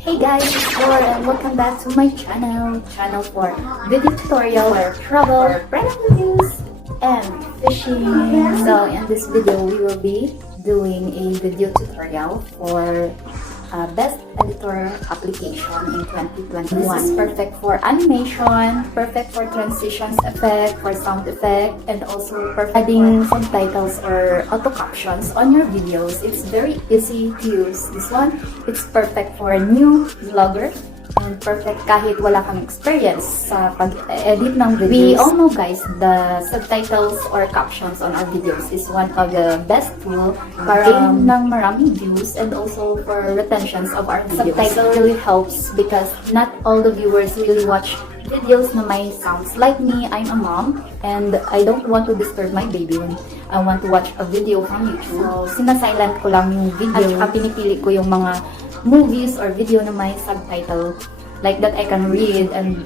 Hey guys, it's Laura and welcome back to my channel for video tutorial or travel, product reviews, and fishing. So in this video, we will be doing a video tutorial for best editor application in 2021. This is perfect for animation, perfect for transitions effect, for sound effect, and also for adding subtitles or auto captions on your videos. It's very easy to use. This one, it's perfect for a new vlogger and perfect kahit wala kang experience sa pag-edit ng videos. We all know guys, the subtitles or captions on our videos is one of the best tool para gain ng maraming views and also for retentions of our videos. Subtitle really helps because not all the viewers really watch videos na may sounds. Like me, I'm a mom and I don't want to disturb my baby when I want to watch a video from YouTube. So, sinasilent ko lang yung video at pinipili ko yung mga movies or video na may subtitle like that I can read and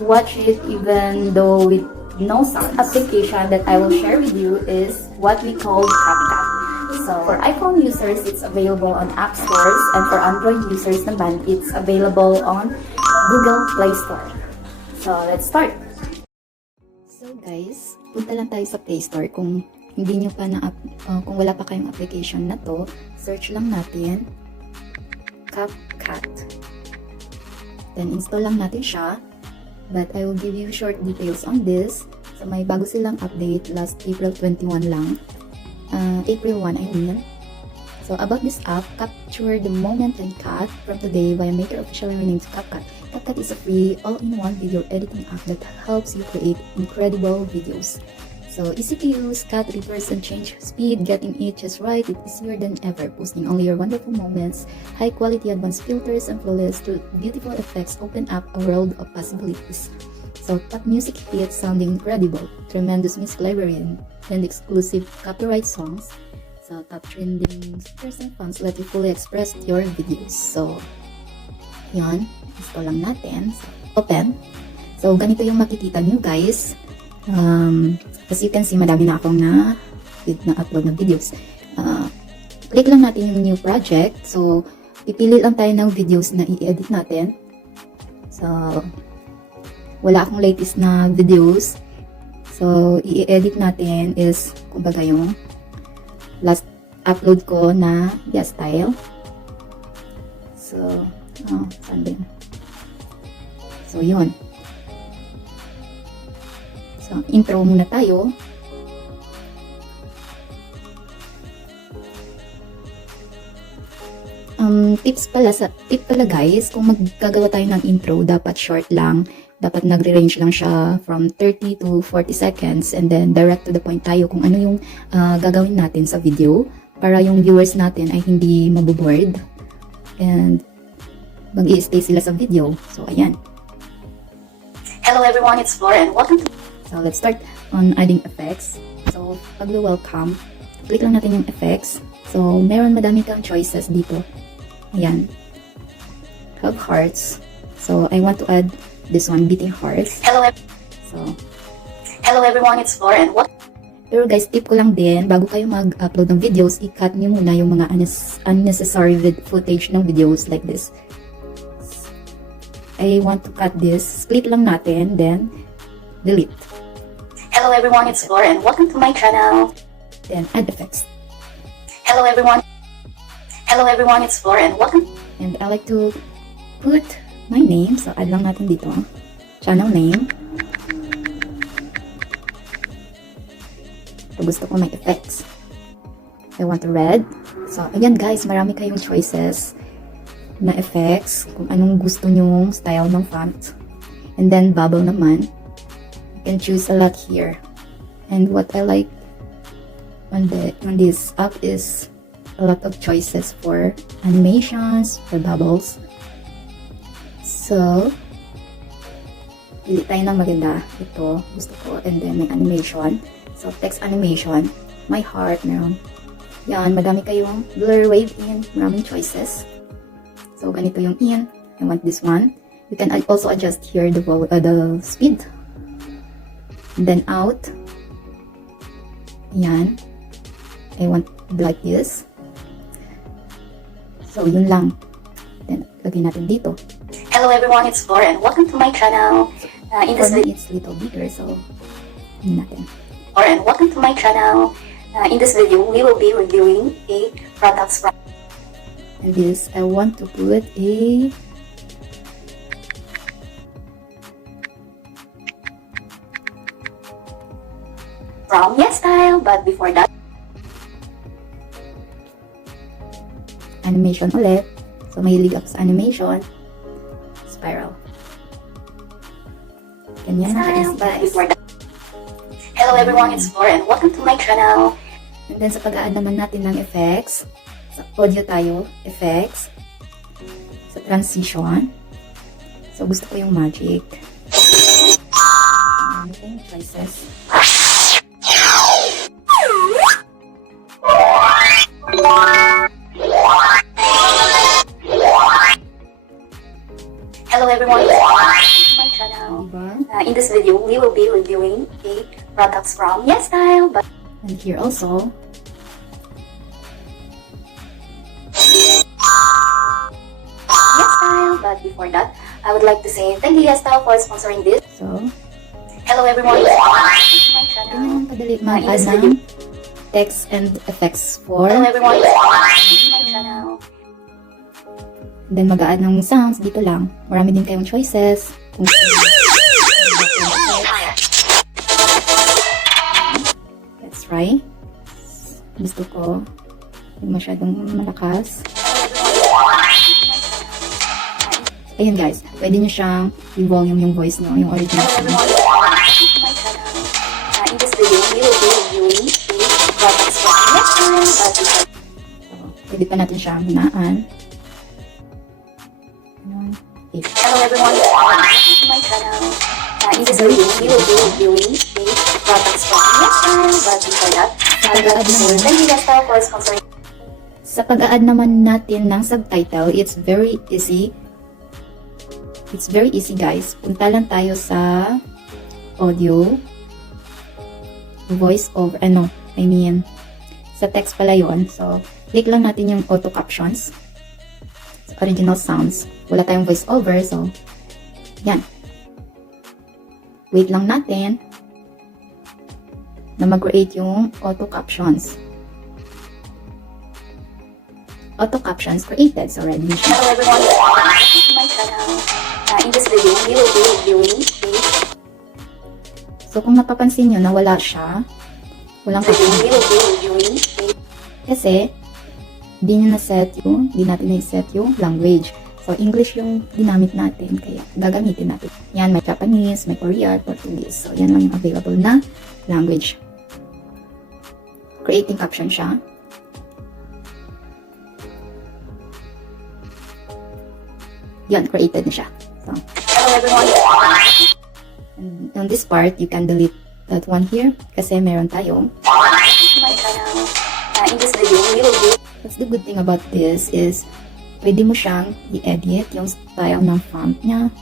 watch it even though with no sound. Application that I will share with you is what we call Caption. So for iPhone users, it's available on App Stores, and for Android users naman, it's available on Google Play Store. So let's start. So guys, punta lang tayo sa Play Store. Kung hindi nyo pa kung wala pa kayong application na to, search lang natin CapCut. Then install lang natin siya. But I will give you short details on this. So may bago silang update last April 21 lang. April 1 I mean. So about this app, capture the moment and cut from today via Maker officially renamed CapCut. CapCut is a free all-in-one video editing app that helps you create incredible videos. So easy to use, cut, reverse, and change speed, getting it just right. It's easier than ever, posting only your wonderful moments, high quality advanced filters and flawless to beautiful effects open up a world of possibilities. So top music hits sounding incredible, tremendous music library and exclusive copyright songs. So top trending stickers and fonts let you fully express your videos. So yan, install lang natin. So, open. So ganito yung makikita nyo guys. As you can see, madami na akong na-upload ng videos. Click lang natin yung new project. So, pipili lang tayo ng videos na i-edit natin. So, wala akong latest na videos. So, i-edit natin is, kumbaga yung last upload ko na style. So, saan din? So, yun. So, intro muna tayo. Tip pala guys, kung maggagawa tayo ng intro, dapat short lang. Dapat nagre-range lang siya from 30 to 40 seconds and then direct to the point tayo kung ano yung gagawin natin sa video para yung viewers natin ay hindi maboboard and mag-i-stay sila sa video. So, ayan. Hello everyone, it's Lauren. Welcome to... So, let's start on adding effects. So, pag welcome, click lang natin yung effects. So, meron madami kang choices dito. Ayan. Have hearts. So, I want to add this one, beating hearts. Hello everyone, it's Lauren. Pero guys, tip ko lang din, bago kayo mag-upload ng videos, i-cut nyo muna yung mga unnecessary footage ng videos like this. I want to cut this. Split lang natin, then delete. Hello everyone, it's Lauren. Welcome to my channel. Then add effects. Hello everyone, it's Lauren. Welcome. And I like to put my name. So add lang natin dito. Channel name. So gusto ko may effects. I want red. So ayan guys, marami kayong choices na effects. Kung anong gusto nyong style ng font. And then bubble naman. Can choose a lot here, and what I like on this app is a lot of choices for animations, for bubbles. So pili tayo ng maganda. Ito gusto ko, and then may animation. So text animation, my heart, meron. Yan, madami kayong blur, wave in, maraming choices. So ganito yung in. I want this one. You can also adjust here the speed. And then out. Yan. I want like this. So, yun lang. natin, lagay natin dito. Hello everyone, it's Flora and welcome to my channel. In this For me, video, it's little bigger, so yun natin. and welcome to my channel. In this video, we will be reviewing a products And this, I want to put a from Yes Style, but before that, animation ulit. So, mahilig ako sa animation. Spiral. Ganyan na Style, ka-easy, but guys. before that. Hello everyone, it's Flora and welcome to my channel. And then, sa pag-add naman natin ng effects, sa audio tayo, effects, sa transition. So, gusto ko yung magic. Ano tayong choices? Hello everyone, welcome to my channel. Diba? In this video, we will be reviewing a products from Yes Style, but And here also, Yes Style, but before that, I would like to say thank you Yes Style for sponsoring this. so, Hello everyone, welcome to my ganyan channel. lang kadali In mag-add this ng video, text and effects for, hello everyone, welcome to my channel. and then mag-add ng sounds dito lang. Marami din kayong choices. Kung let's try. Gusto ko yung masyadong malakas. Ayun guys, pwede nyo siyang i-volume yung voice nyo, yung original Hello sound. everyone, welcome to my channel. In this video, we will be reviewing a products from Yes Style, but before So, pwede pa natin siyang hinaan. Ano, if. hello everyone, welcome to my channel. In this video, we will be reviewing a products from Yes Style, but before that, I would like to say thank you Yes Style for sponsoring. Sa pag-add naman natin ng subtitle, it's very easy. It's very easy guys. Punta lang tayo sa audio, voice over, sa text pala yun. So, click lang natin yung auto captions. So, original sounds. Wala tayong voice over, so, yan. Wait lang natin na mag-create yung auto captions. Auto captions created. So, ready na siya. Hello everyone, welcome to my channel. In this video, we will be reviewing a So, kung napapansin nyo na wala siya, walang video, caption. we will be reviewing a Kasi, di nyo na-set yung, di natin na-set yung language. So, English yung ginamit natin, kaya gagamitin natin. Yan, may Japanese, may Korean, Portuguese. So, yan lang yung available na language. Creating caption siya. Yan, created na siya. So, hello everyone, and on this part, you can delete that one here kasi meron tayong. welcome to my channel. In this video, we will be What's the good thing about this is pwede mo siyang i-edit yung style ng font niya.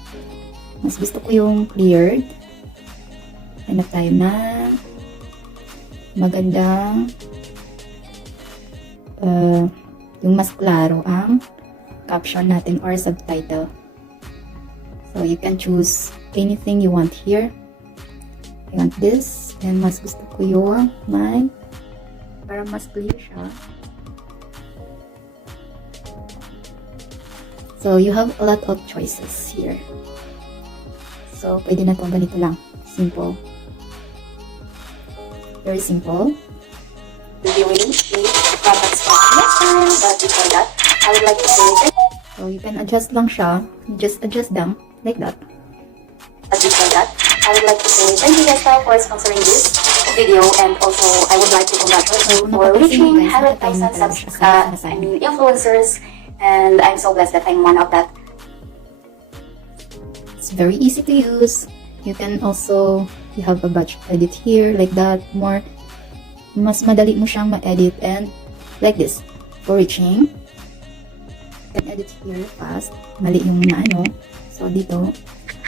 Mas gusto ko yung cleared. Hanap tayo na magandang yung mas klaro ang caption natin or subtitle. So, you can choose anything you want here. I want this. And mas gusto ko yung may para mas clear siya. So, you have a lot of choices here. So, pwede na itong ganito lang. Simple. Very simple. reviewing a products from Yes Style, but before that, I would like to say thank So, you can adjust lang siya. Just adjust them like that. but before that, I would like to say thank you Yes Style for sponsoring this video, and also I would like to congratulate you for reaching 100,000 influencers, and I'm so blessed that I'm one of that. It's very easy to use. You can also, you have a batch edit here, like that. More, mas madali mo siyang ma-edit and like this. For reaching, you can edit here fast. Mali yung na ano. So, dito,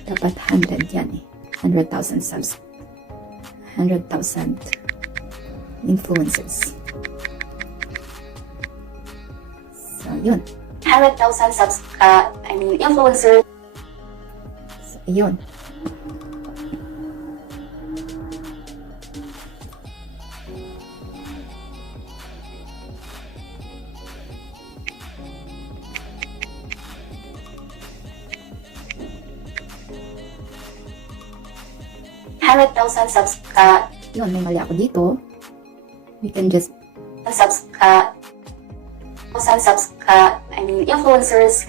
dapat 100 yan eh. 100,000 subs. 100,000 influencers. So, yun. 100,000 influencers. So, ayun. Yun, may mali ako dito. We can just Influencers.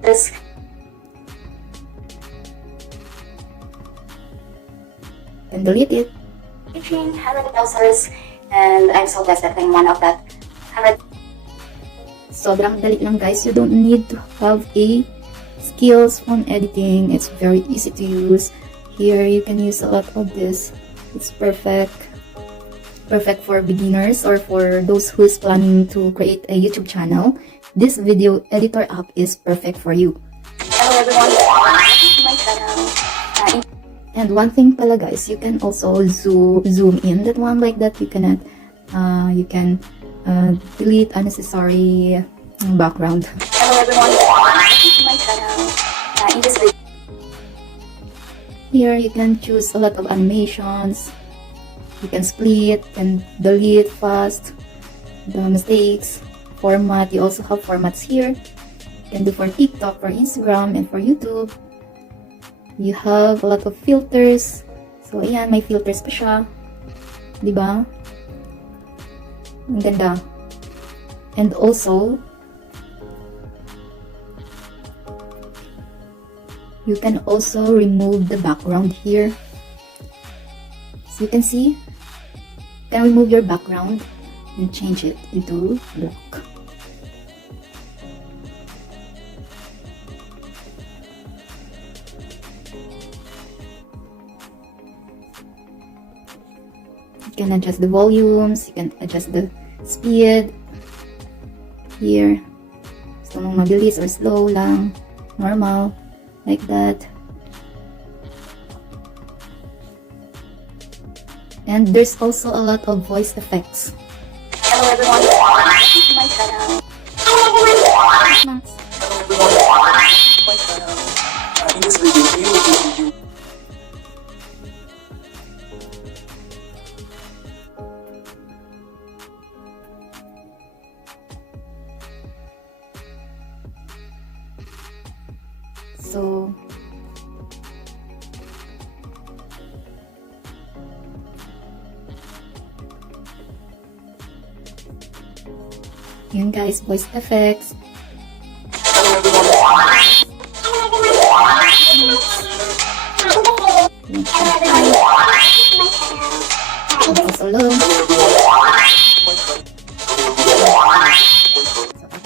This and delete it. reaching 100,000, and I'm so blessed that I'm one of that 100. Sobrang dali lang guys. You don't need to have a skills on editing. It's very easy to use. Here you can use a lot of this. It's perfect for beginners or for those who is planning to create a YouTube channel. This video editor app is perfect for you. Hello everyone, welcome to my channel. And one thing pala guys, you can also zoom in that one like that. You can delete unnecessary background. Hello everyone, welcome to my channel. In this video, Here you can choose a lot of animations. You can split and delete fast the mistakes. Format, you also have formats here. You can do for TikTok, for Instagram, and for YouTube. You have a lot of filters. So ayan, may filters pa siya. Diba? Ang ganda. And also, you can also remove the background here. So you can see, you can remove your background and change it into black. You can adjust the volumes, you can adjust the speed. Here, gusto mong mabilis or slow lang, normal, like that. And there's also a lot of voice effects. hello everyone, welcome to my channel. Hello everyone, Max. my channel. In this video, we will be reviewing So, yun guys, voice effects. Hello everyone, Also low.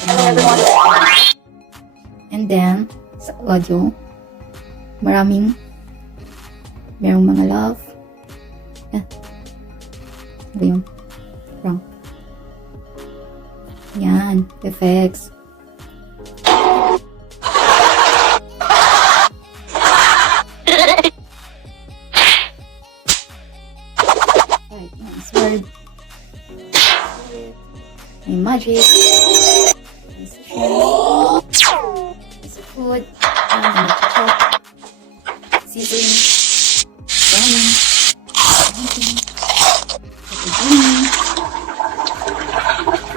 hello everyone. And then, sa audio, merong mga love. Ano yun? Wrong. Yan, effects. Right, yan, sword. May magic. It's food. Seasoning. Browning.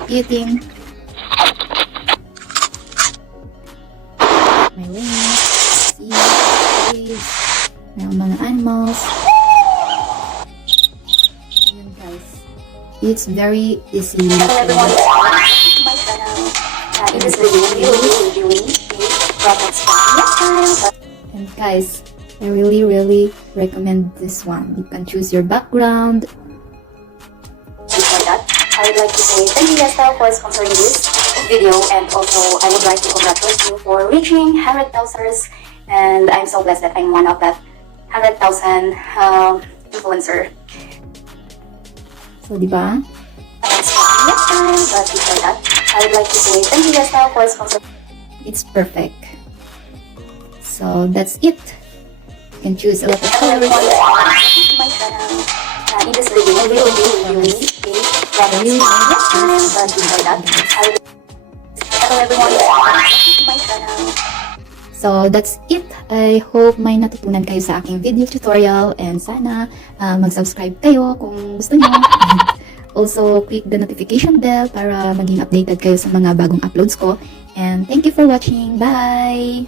Eating. May wings. Seeds. May mga animals. Ayan guys. It's very easy. Hello everyone, welcome to my channel. In this video, we will be reviewing the products from this channel. And guys, I really recommend this one. You can choose your background. Before that, I would like to say thank you Yesta for sponsoring this video, and also I would like to congratulate you for reaching 100,000, and I'm so blessed that I'm one of that 100,000 influencer. So, di ba? Thanks for this channel, but before that, I would like to say thank you Yesta for sponsoring. It's perfect. So, that's it. You can choose a lot of Hello colors. everyone, welcome to my channel. In this video, we will be reviewing the products from this channel, but before that, I would Hello everyone, welcome to my channel. So, that's it. I hope may natutunan kayo sa aking video tutorial and sana mag-subscribe kayo kung gusto nyo. Also, click the notification bell para maging updated kayo sa mga bagong uploads ko. And thank you for watching. Bye!